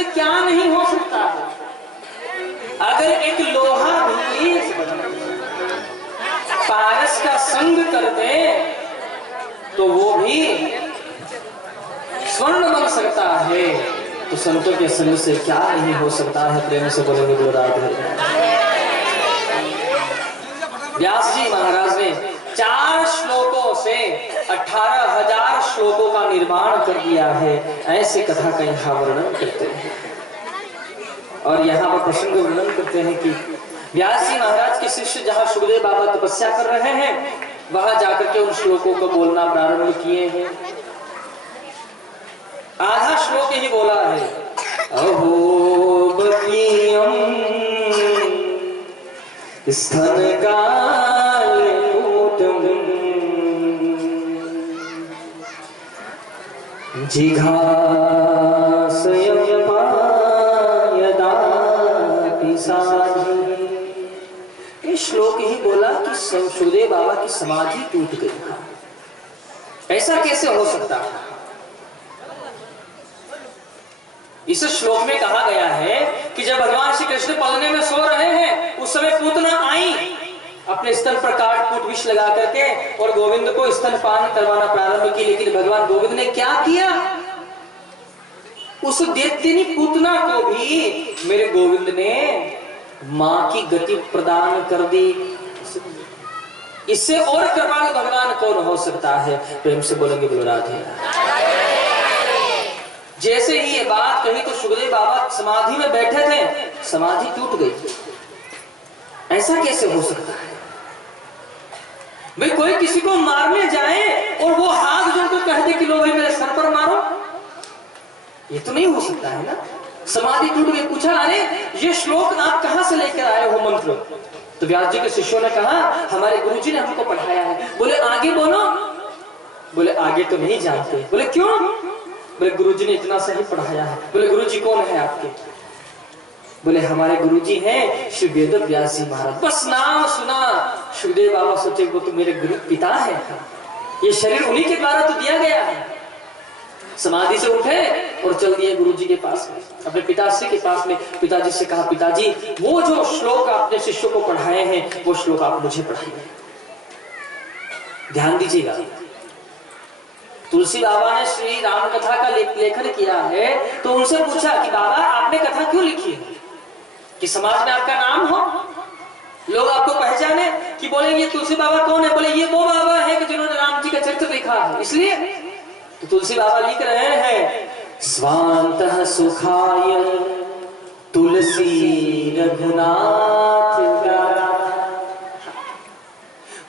से क्या नहीं हो सकता है। अगर एक लोहा भी पारस का संग कर दे तो वो भी स्वर्ण बन सकता है, तो संतों के संग से क्या नहीं हो सकता है। प्रेम से बोलेंगे बोल राधे। व्यास जी महाराज ने 4 श्लोकों से 18,000 श्लोकों का निर्माण कर दिया है। ऐसे कथा का यहाँ वर्णन करते हैं और यहाँ पर प्रसंग वर्णन करते हैं कि व्यास जी महाराज के शिष्य जहाँ सुखदेव बाबा तपस्या कर रहे हैं वहां जाकर के उन श्लोकों को बोलना प्रारंभ किए हैं। आधा श्लोक ही बोला है, अहो बकियम स्तन कालकूटम जिघासयं यदापि साधि। ये श्लोक ही बोला कि सुखदेव बाबा की समाधि टूट गई। ऐसा कैसे हो सकता है? इस श्लोक में कहा गया है कि जब भगवान श्री कृष्ण पलने में सो रहे हैं उस समय पूतना आई, अपने स्तन पर काट कूट विष लगा करके और गोविंद को स्तनपान करवाना प्रारंभ की। लेकिन भगवान गोविंद ने क्या किया? उस दैत्यनी पूतना को भी मेरे गोविंद ने मां की गति प्रदान कर दी। इससे और कृपालु भगवान कौन हो सकता है? प्रेम से बोलेंगे बोलो राधे। जैसे ही ये बात कही तो सुखदेव बाबा समाधि में बैठे थे, समाधि टूट गई। ऐसा कैसे हो सकता है? भाई कोई किसी को मारने जाए और वो हाथ जोड़कर कह दे कि लो भाई मेरे सर पर मारो, ये तो नहीं हो सकता है ना। समाधि टूट गई। पूछा अरे ये श्लोक आप कहां से लेकर आए हो मंत्र? तो व्यास जी के शिष्यों ने कहा हमारे गुरुजी ने हमको पढ़ाया है। बोले आगे बोलो। बोले आगे तो नहीं जानते। बोले क्यों? बोले गुरुजी ने इतना सही पढ़ाया है। बोले गुरुजी कौन है आपके? बोले हमारे गुरुजी हैं श्री वेद व्यास जी महाराज। बस नाम सुना सुखदेव बाबा सोचे वो तो मेरे गुरु पिता है, ये शरीर उन्हीं के द्वारा तो दिया गया है। समाधि से उठे और चल दिए गुरुजी के पास में, अपने पिताश्री के पास में। पिताजी से कहा पिताजी वो जो श्लोक आपने शिष्यों को पढ़ाए हैं वो श्लोक आप मुझे पढ़ाइए। ध्यान दीजिएगा, तुलसी बाबा ने श्री राम कथा का लेखन किया है तो उनसे पूछा कि बाबा आपने कथा क्यों लिखी है? कि समाज में आपका नाम हो, लोग आपको पहचाने, कि बोलेंगे तुलसी बाबा कौन है? बोले ये वो बाबा है कि जिन्होंने राम जी का चरित्र लिखा है। इसलिए तो तुलसी बाबा लिख रहे हैं स्वांतः सुखाय तुलसी रघुनाथ।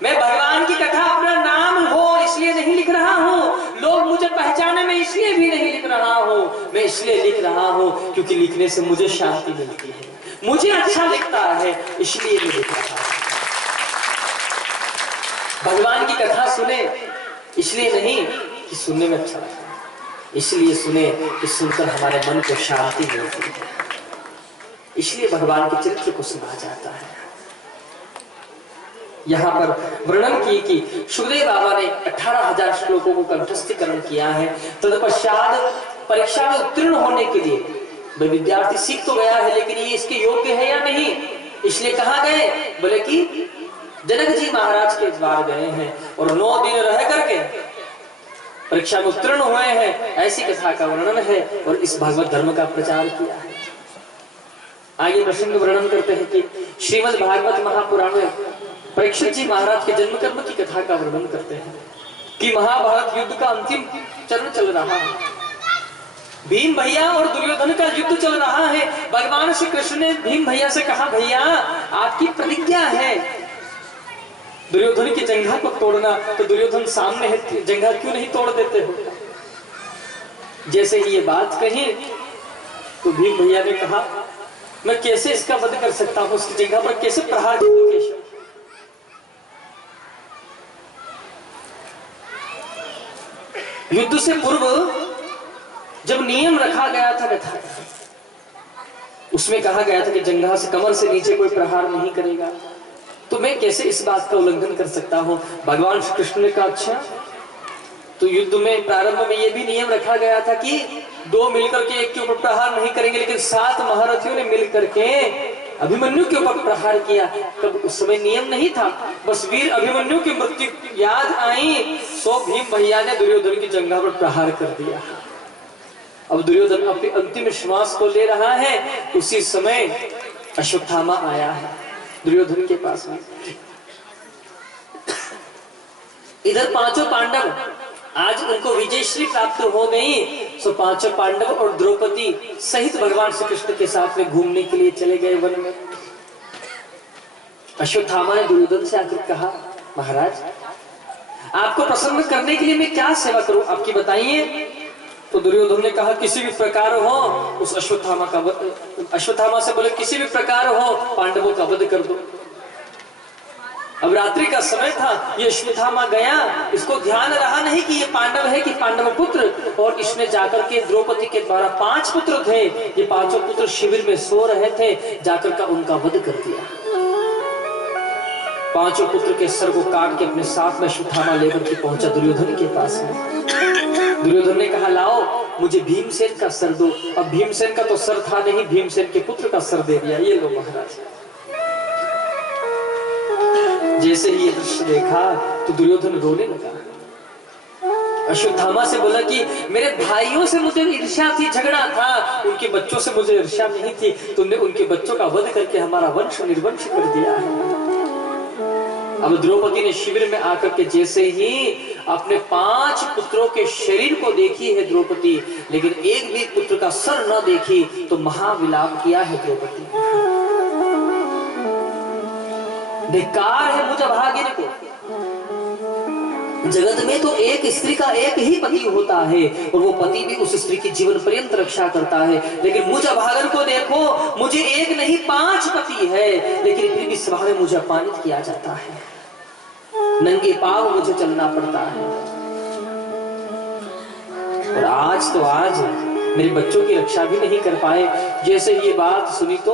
मैं भगवान की कथा अपना नाम हो इसलिए नहीं लिख रहा हूं, लोग मुझे पहचाने में इसलिए भी नहीं लिख रहा हूं। मैं इसलिए लिख रहा हूं क्योंकि लिखने से मुझे शांति मिलती है, मुझे अच्छा लगता है, इसलिए मैं लिख रहा हूं। भगवान की कथा सुने इसलिए नहीं कि सुनने में अच्छा लगता है, इसलिए सुने कि सुनकर हमारे मन को शांति मिलती है, इसलिए भगवान के चरित्र को सुना जाता है। यहाँ पर वर्णन की कि सुखदेव बाबा ने 18,000 श्लोकों को कंठस्थीकरण किया है। तत्पश्चात परीक्षा में उत्तीर्ण होने के लिए विद्यार्थी सीख तो गया है लेकिन ये इसके योग्य है या नहीं, इसलिए कहाँ गए? बोले कि जनक जी महाराज के द्वार गए हैं और 9 दिन रह करके परीक्षा में उत्तीर्ण हुए हैं। ऐसी कथा का वर्णन है और इस भागवत धर्म का प्रचार किया है। आगे प्रसंग वर्णन करते हैं कि श्रीमद् भागवत महापुराण में परीक्षित जी महाराज के जन्म कर्म की कथा का वर्णन करते हैं कि महाभारत युद्ध का अंतिम चरण चल रहा है। भीम भैया और दुर्योधन का युद्ध चल रहा है। भगवान श्री कृष्ण ने भीम भैया से कहा भैया आपकी प्रतिज्ञा है दुर्योधन की जंघा को तोड़ना, तो दुर्योधन सामने है, जंघा क्यों नहीं तोड़ देते हो? जैसे ही ये बात कही तो भीम भैया ने कहा मैं कैसे इसका वध कर सकता हूं, उसकी जंघा पर कैसे प्रहार करूं? केशव युद्ध से पूर्व जब नियम रखा गया था कथा उसमें कहा गया था कि जंघा से कमर से नीचे कोई प्रहार नहीं करेगा, तो मैं कैसे इस बात का उल्लंघन कर सकता हूं? भगवान श्री कृष्ण ने कहा अच्छा तो युद्ध में प्रारंभ में यह भी नियम रखा गया था कि दो मिलकर के एक के ऊपर प्रहार नहीं करेंगे, लेकिन 7 महारथियों ने मिलकर के अभिमन्यु के ऊपर प्रहार किया। तब उस समय नियम नहीं था, बस वीर अभिमन्यु की मृत्यु याद आई तो भीम भैया ने दुर्योधन की जंघा पर प्रहार कर दिया। अब दुर्योधन अपने अंतिम श्वास को ले रहा है, उसी समय अश्वत्थामा आया है दुर्योधन के पास में। इधर 5 पांडव आज उनको विजयश्री प्राप्त हो गई, तो 5 पांडव और द्रौपदी सहित भगवान श्री कृष्ण के साथ में घूमने के लिए चले गए वन में। अश्वत्थामा ने दुर्योधन से आकर कहा, महाराज आपको प्रसन्न करने के लिए मैं क्या सेवा करूं, आपकी बताइए। तो दुर्योधन ने कहा, किसी भी प्रकार हो उस अश्वत्थामा से बोले, किसी भी प्रकार हो पांडवों का वध कर दो। अब रात्रि का समय था, ये अश्वत्थामा गया, इसको ध्यान रहा नहीं कि ये पांडव है कि पांडव पुत्र, और इसने जाकर के द्रौपदी के द्वारा 5 पुत्र थे, ये 5 पुत्र शिविर में सो रहे थे, जाकर का उनका वध कर दिया। 5 पुत्र के सर को काट के अपने साथ में अश्वत्थामा लेकर के पहुंचा दुर्योधन के पास में। दुर्योधन ने कहा, लाओ मुझे भीमसेन का सर दो। अब भीमसेन का तो सर था नहीं, भीमसेन के पुत्र का सर दे दिया। ये लो महाराज। जैसे ही ये दृश्य देखा तो दुर्योधन रोने लगा। अश्वत्थामा से बोला कि मेरे भाइयों से मुझे ईर्ष्या थी, झगड़ा था, उनके बच्चों से मुझे ईर्ष्या नहीं थी, तुमने उनके बच्चों का वध करके हमारा वंश निर्वंश कर दिया है। अब द्रौपदी ने शिविर में आकर के जैसे ही अपने 5 पुत्रों के शरीर को देखी है द्रौपदी, लेकिन एक भी पुत्र का सर न देखी, तो महाविलाप किया है द्रौपदी। धिक्कार है मुझ अभागिन को। जगत में तो एक स्त्री का एक ही पति होता है, और वो पति भी उस स्त्री की जीवन पर्यंत रक्षा करता है, लेकिन मुझ अभागन को देखो, मुझे एक नहीं 5 पति है, लेकिन फिर भी सभा में मुझे अपमानित किया जाता है, नंगे पांव मुझे चलना पड़ता है। और आज तो आज मेरे बच्चों की रक्षा भी नहीं कर पाए। जैसे ये बात सुनी तो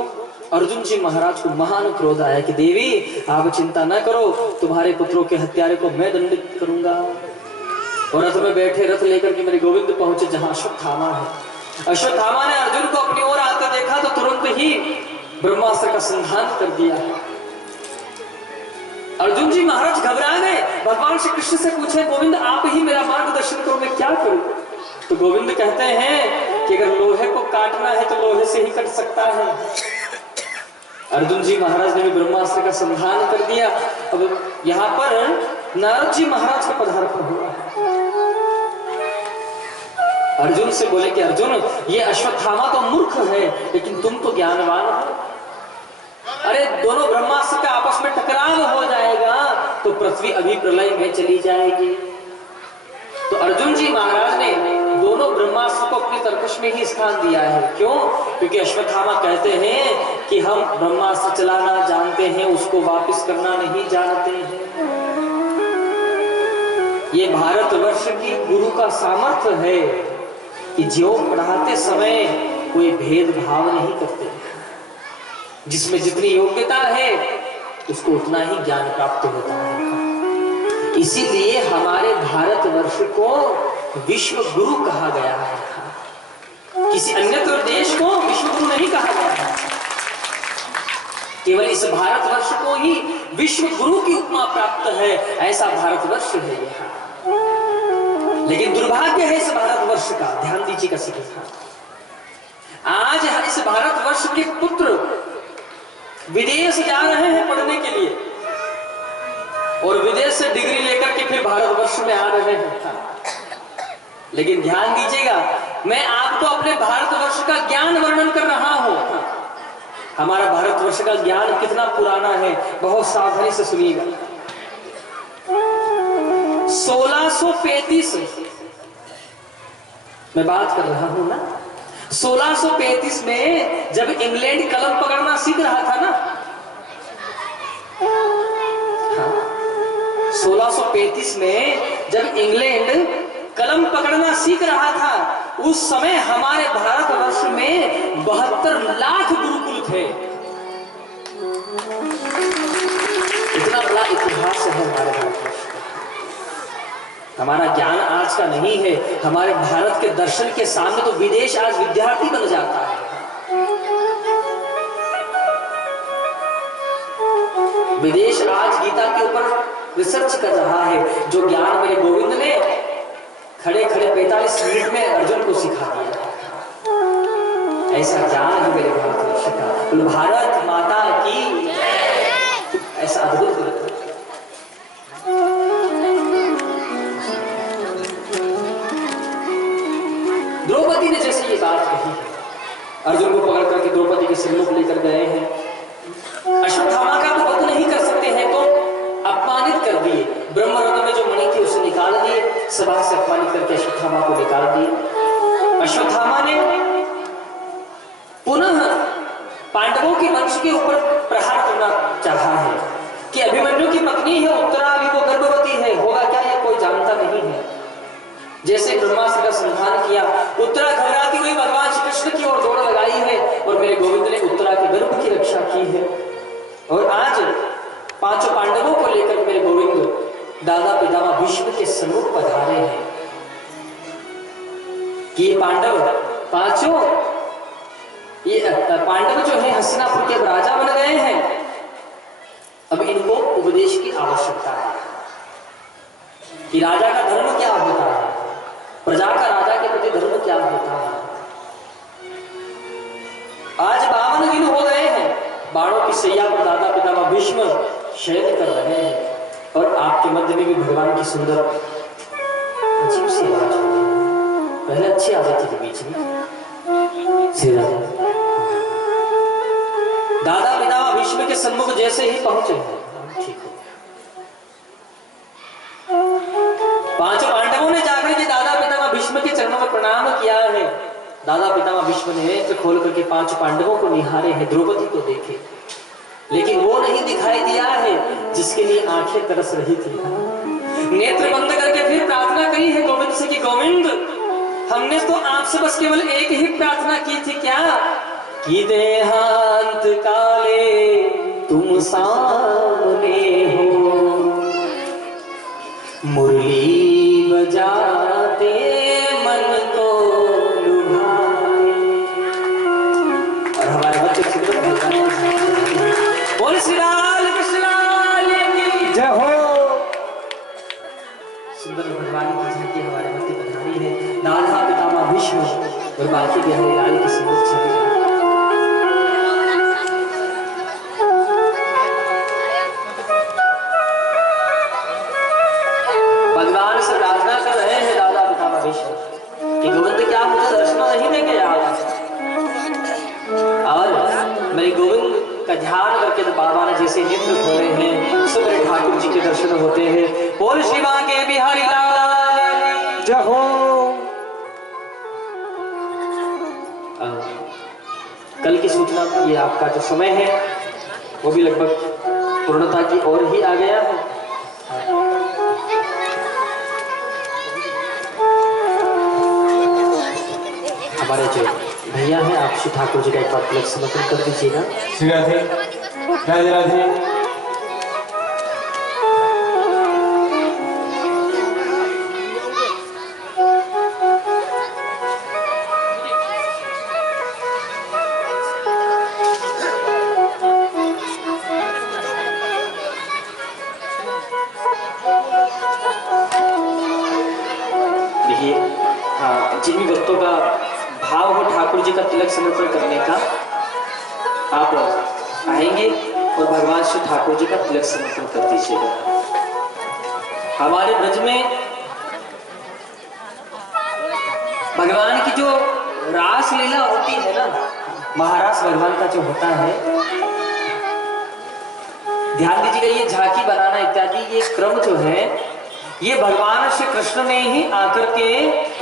अर्जुन जी महाराज को महान क्रोध आया कि देवी आप चिंता न करो, तुम्हारे पुत्रों के हत्यारे को मैं दंडित करूंगा। और रथ में बैठे रथ लेकर के मेरे गोविंद पहुंचे जहां अश्वत्थामा है। अश्वत्थामा ने अर्जुन को अपनी ओर आते देखा तो तुरंत ही ब्रह्मास्त्र का संधान कर दिया। अर्जुन जी महाराज घबरा गए, भगवान श्री कृष्ण से पूछे, गोविंद आप ही मेरा मार्गदर्शन करो, मैं क्या करूं। तो गोविंद कहते हैं कि अगर लोहे को काटना है तो लोहे से ही कट सकता है। अर्जुन जी महाराज ने भी ब्रह्मास्त्र का संधान कर दिया। अब यहाँ पर नारद जी महाराज का पदार्पण हुआ है। अर्जुन से बोले कि अर्जुन ये अश्वत्थामा तो मूर्ख है, लेकिन तुम तो ज्ञानवान हो। अरे दोनों ब्रह्मास्त्र का आपस में टकराव हो जाएगा तो पृथ्वी अभी प्रलय में चली जाएगी। तो अर्जुन जी महाराज ने दोनों ब्रह्मास्त्र को अपने तरकश में ही स्थान दिया है। क्यों? क्योंकि अश्वत्थामा कहते हैं कि हम ब्रह्मास्त्र चलाना जानते हैं, उसको वापस करना नहीं जानते हैं। ये भारतवर्ष की गुरु का सामर्थ्य है कि जो पढ़ाते समय कोई भेदभाव नहीं करते, जिसमें जितनी योग्यता है उसको उतना ही ज्ञान प्राप्त होता है। इसीलिए हमारे भारतवर्ष को विश्व गुरु कहा गया है, किसी अन्य देश को विश्व गुरु नहीं कहा गया है। केवल इस भारतवर्ष को ही विश्व गुरु की उपमा प्राप्त है, ऐसा भारतवर्ष है यह। लेकिन दुर्भाग्य है इस भारतवर्ष का, ध्यान दीजिएगा सीखिएगा। आज इस भारतवर्ष के पुत्र विदेश जा रहे हैं पढ़ने के लिए, और विदेश से डिग्री लेकर के फिर भारतवर्ष में आ रहे हैं। लेकिन ध्यान दीजिएगा, मैं आपको अपने भारतवर्ष का ज्ञान वर्णन कर रहा हूं। हमारा भारतवर्ष का ज्ञान कितना पुराना है, बहुत सावधानी से सुनिएगा। 1635 मैं बात कर रहा हूं ना, 1635 में जब इंग्लैंड कलम पकड़ना सीख रहा था ना, 1635 में जब इंग्लैंड कलम पकड़ना सीख रहा था, उस समय हमारे भारतवर्ष में 72 लाख गुरुकुल थे। इतना बड़ा इतिहास है हमारे भारतवर्ष का। हमारा ज्ञान आज का नहीं है, हमारे भारत के दर्शन के सामने तो विदेश आज विद्यार्थी बन जाता है। विदेश आज गीता के ऊपर रिसर्च कर रहा है, जो ज्ञान मेरे गोविंद ने खड़े खड़े 45 मिनट में अर्जुन को सिखा दिया। ऐसा ज्ञान है मेरे भारतवर्ष का। भारत माता की ऐसा अद्भुत। द्रौपदी ने जैसे ये बात कही, अर्जुन को पकड़ करके द्रौपदी के सम्मुख लेकर गए हैं। अश्वत्थामा का तो वध नहीं कर सकते हैं तो अपमानित कर दिए। ब्रह्मरत्न में जो मणि थी उसे निकाल दिए, सभा से अपमानित करके अश्वत्थामा को निकाल दिए। अश्वत्थामा ने पुनः पांडवों के वंश के ऊपर प्रहार करना चाहा है कि अभिमन्यु की पत्नी है उत्तरा, अभी वो गर्भवती है, होगा क्या ये कोई जानता नहीं है। जैसे ब्रह्मास्त्र का संधान किया, उत्तरा घबराती हुई भगवान श्री कृष्ण की ओर दौड़ लगाई है और मेरे गोविंद ने उत्तरा के गर्भ की रक्षा की है। और आज पांचों पांडवों को लेकर मेरे गोविंद दादा पितामह भीष्म के सम्मुख पधारे हैं कि ये पांडव पांचों, ये पांडव जो है हस्तिनापुर के राजा बन गए हैं। अब इनको उपदेश की आवश्यकता है कि राजा का धर्म क्या होता है, प्रजा का राजा के प्रति धर्म क्या होता है। आज 52 दिन हो गए हैं, बाणों की सैया पर दादा पितामह भीष्म शयन कर रहे हैं और आपके मध्य में भी भगवान की सुंदर अजीब सी आवाज हो रही है। पहले अच्छी आवाज थी बीच में, दादा पितामह भीष्म के सम्मुख जैसे ही पहुंचे हैं, ठीक हो। पांचों पांडवों ने जाकर के दादा पितामह भीष्म के चरणों में प्रणाम किया है। दादा पितामह भीष्म ने नेत्र खोल करके पांच पांडवों को निहारे हैं, द्रौपदी को देखे, लेकिन वो नहीं दिखाई दिया है जिसके लिए आंखें तरस रही थी। नेत्र बंद करके फिर प्रार्थना करी है गोविंद से कि गोविंद, हमने तो आपसे बस केवल एक ही प्रार्थना की थी, क्या कि देहांत काले तुम सामने हो, मुरली बजाते मन को लुभाए। और हमारे बच्चे बोल श्री राम कृष्ण की जय हो। सुंदर भगवान की झांकी हमारे मध्य पधारी है। दादा पितामह भीष्म और बाकी बिहारी लाल की सुंदर छवि। भगवान से प्रार्थना कर रहे हैं दादा पितामह भीष्म कि गोविंद क्या मुझे दर्शन नहीं देंगे आज। और मेरे गोविंद का ध्यान करके तो बाबा ने जैसे नेत्र खोले हैं, सो मेरे ठाकुर जी के दर्शन होते हैं। बोल शिवा के बिहारी लाल जय हो। कल की सूचना ये आपका जो समय है वो भी लगभग पूर्णता की ओर ही आ गया है। हमारे जो भैया हैं, आप श्री ठाकुर जी का एक बार तिलक समर्पण कर दीजिएगा। श्री राधे राधे राधे। देखिए, हाँ, जिन भी भक्तों का भाव हो ठाकुर जी का तिलक समर्पण करने का, आप आएंगे और भगवान श्री ठाकुर जी का तिलक समर्पण कर दीजिएगा। हमारे ब्रज में भगवान की जो रास लीला होती है ना, महारास भगवान का जो होता है, ध्यान दीजिएगा, ये झांकी बनाना इत्यादि ये क्रम जो है, ये भगवान श्री कृष्ण ने ही आकर के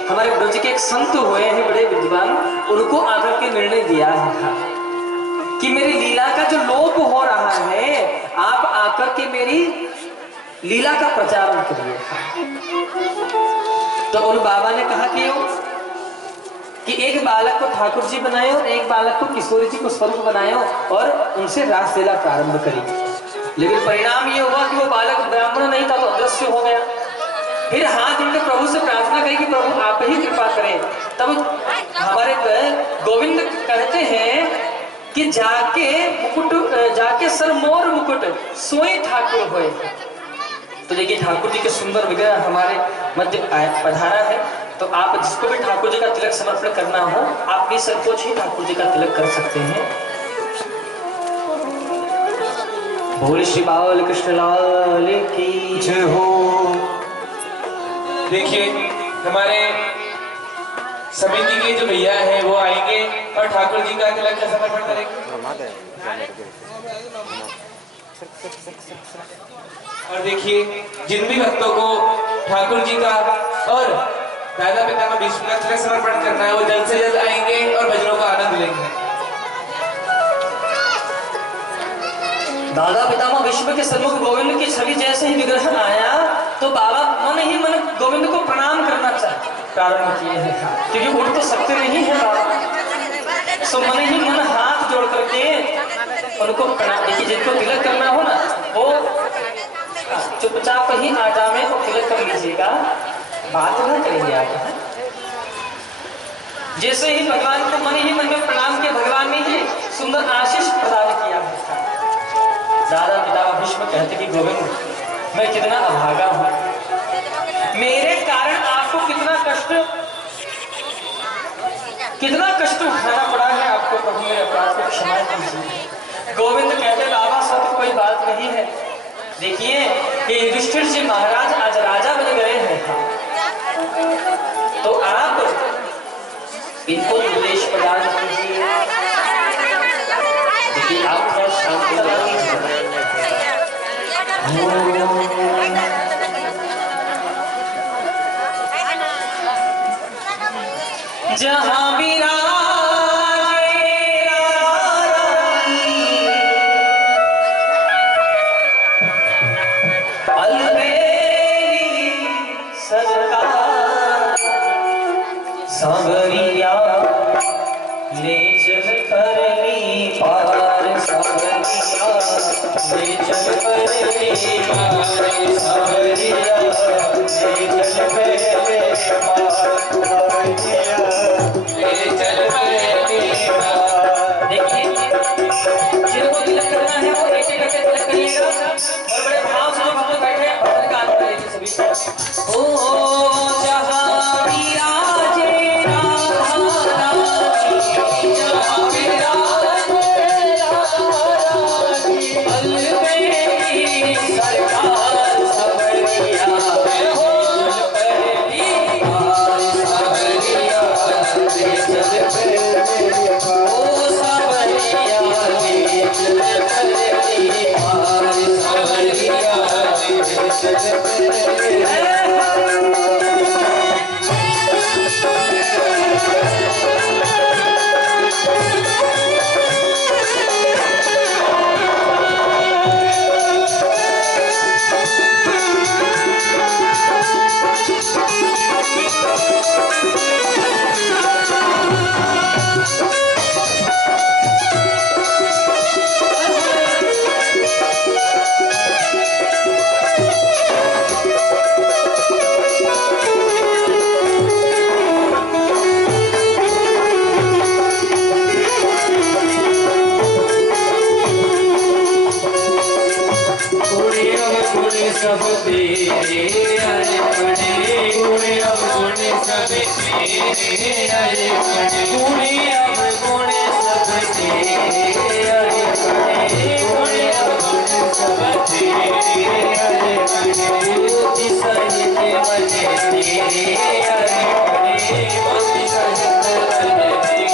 हमारे ब्रज के एक संत हुए हैं बड़े विद्वान, उनको आकर के निर्णय दिया है कि मेरी लीला का जो लोप हो रहा है, आप आकर के मेरी लीला का प्रचारण करिए। तो उन बाबा ने कहा कि एक बालक को ठाकुर जी बनाए और एक बालक को किशोरी जी को स्वरूप बनाए और उनसे रास लीला प्रारंभ करी। लेकिन परिणाम ये हुआ कि वो बालक ब्राह्मण नहीं था तो अदृश्य हो गया। फिर हाथ जोड़कर प्रभु से प्रार्थना करें कि प्रभु आप ही कृपा करें। तब हमारे गोविंद कहते हैं कि जाके सर मोर मुकुट सोई ठाकुर होए। तो देखिए ठाकुर जी के सुंदर विग्रह हमारे मध्य पधारा है। तो आप जिसको भी ठाकुर जी का तिलक समर्पण करना हो, आप निसंकोच ही ठाकुर जी का तिलक कर सकते हैं। बोल श्री बाल कृष्ण लाल की जय हो। देखिए हमारे समिति के जो भैया हैं वो आएंगे और ठाकुर जी का तिलक का समर्पण करेंगे। और देखिए जिन भी भक्तों को ठाकुर जी का और दादा पितामह भीष्म का तिलक समर्पण करना है वो जल्द से जल्द आएंगे और भजनों का आनंद लेंगे। दादा पितामह भीष्म के सन्मुख गोविंद की छवि जैसे ही विग्रह आया तो बाबा मन ही मन गोविंद को प्रणाम करना प्रारंभ किए हैं, क्योंकि उठ तो सकते नहीं है बाबा। सो मन ही मन हाथ जोड़ करके उनको प्रणाम। देखिए जिनको तिलक करना हो ना वो चुपचाप ही आजा में और तिलक कर लीजिएगा, बात ना करेंगे आप। जैसे ही भगवान को मन ही मन में प्रणाम किया, भगवान ने ही सुंदर आशीष प्रदान किया है। दादा पितामह भीष्म कहते कि गोविंद मैं कितना अभागा हूं, मेरे कारण आपको कितना कष्ट उठाना पड़ा है आपको। प्रभु मेरे अपराध को क्षमा कीजिए। गोविंद कहते बाबा सब कोई बात नहीं है। देखिए ये युधिष्ठिर जी महाराज आज राजा बन गए हैं, तो आप इनको उपदेश प्रदान कीजिए। देखिए आप थोड़ा शांति जहां विराजे अलबेली सरकार, सागरिया ले चल करनी पार, सागरिया ले चल करनी पार, सागरिया ले चल करनी पार। देखिए जिनको तिलक करना है वो एक एक करके तिलक करिएगा और बड़े भाव से जो भक्त बैठे हैं भक्त का आनंद लीजिए सभी। ओ जहां विराजे राधा रानी, जहां विराजे राधा रानी, अलबेली सरकार, सागरिया हो पहली बार, सागरिया ले चल पहली बार, ओ सागरिया ले चल पहली बार, सागरिया ले चल पहली बार। सब तेरे अर्पणे, गुण अवगुण सब तेरे अर्पणे, गुण अवगुण सब तेरे अर्पणे, गुण अवगुण सब तेरे अर्पणे, बुद्धि सहित मन तेरे अर्पणे, बुद्धि सहित मन तेरे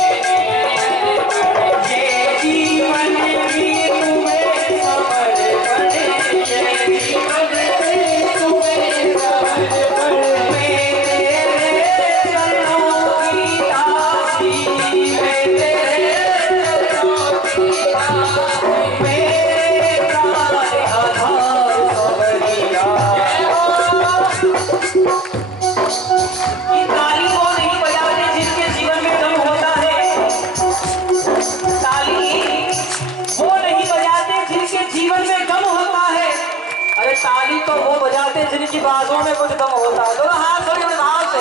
अर्पणे, ये जीवन भी तुम्हें समर्पण, ये जीवन आधा की बातों में कुछ कम होता है। दोनों हाथ जोड़िए अपने भाव से।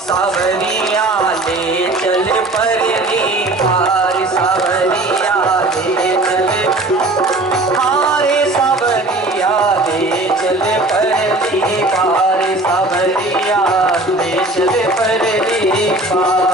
सावरिया ले चल परली पार, सावरिया ले चल हारे, सावरिया ले चल परली पार, सावरिया ले चल परली पार।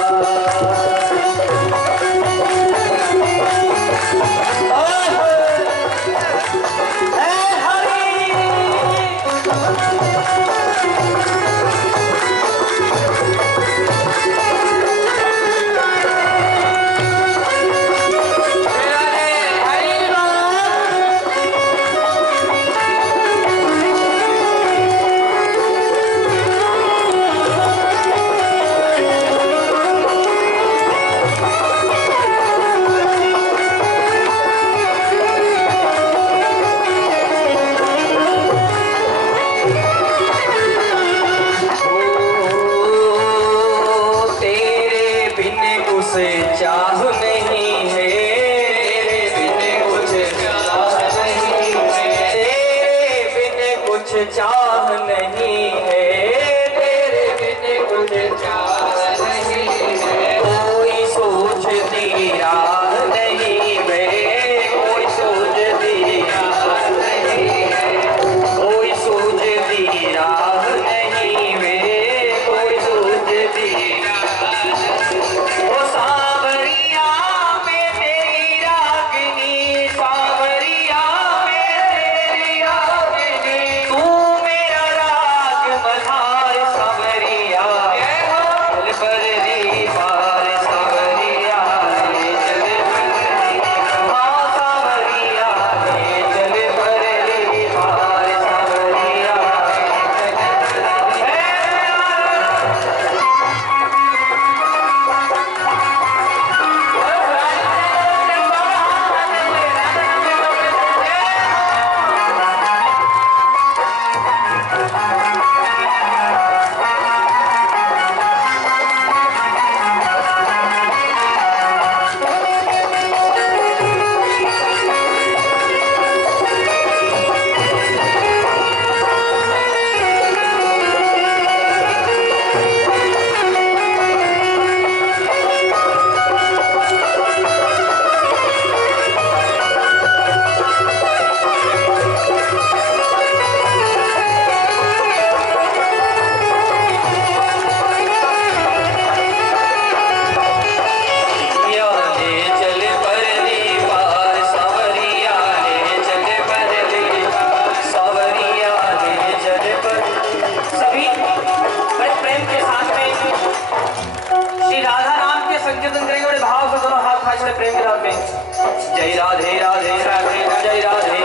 चाह नहीं है तेरे बिन कुछ चाह नहीं है, तेरे बिन कुछ चाह नहीं है, तेरे बिन कुछ चाह नहीं है। कोई सोचती राह नहीं वे, कोई सोचती राह नहीं है, कोई सोचती राह नहीं वे, कोई सोचती राह ओ सावरिया में तेरी रागनी, सावरिया में तेरी रागनी, तू मेरा राग मल्हार, सावरिया चल परली पार, सावरिया ले चल परली, हाँ सावरिया ले चल परली पार, सावरिया प्रेम के साथ में। जय राधे राधे राधे जय राधे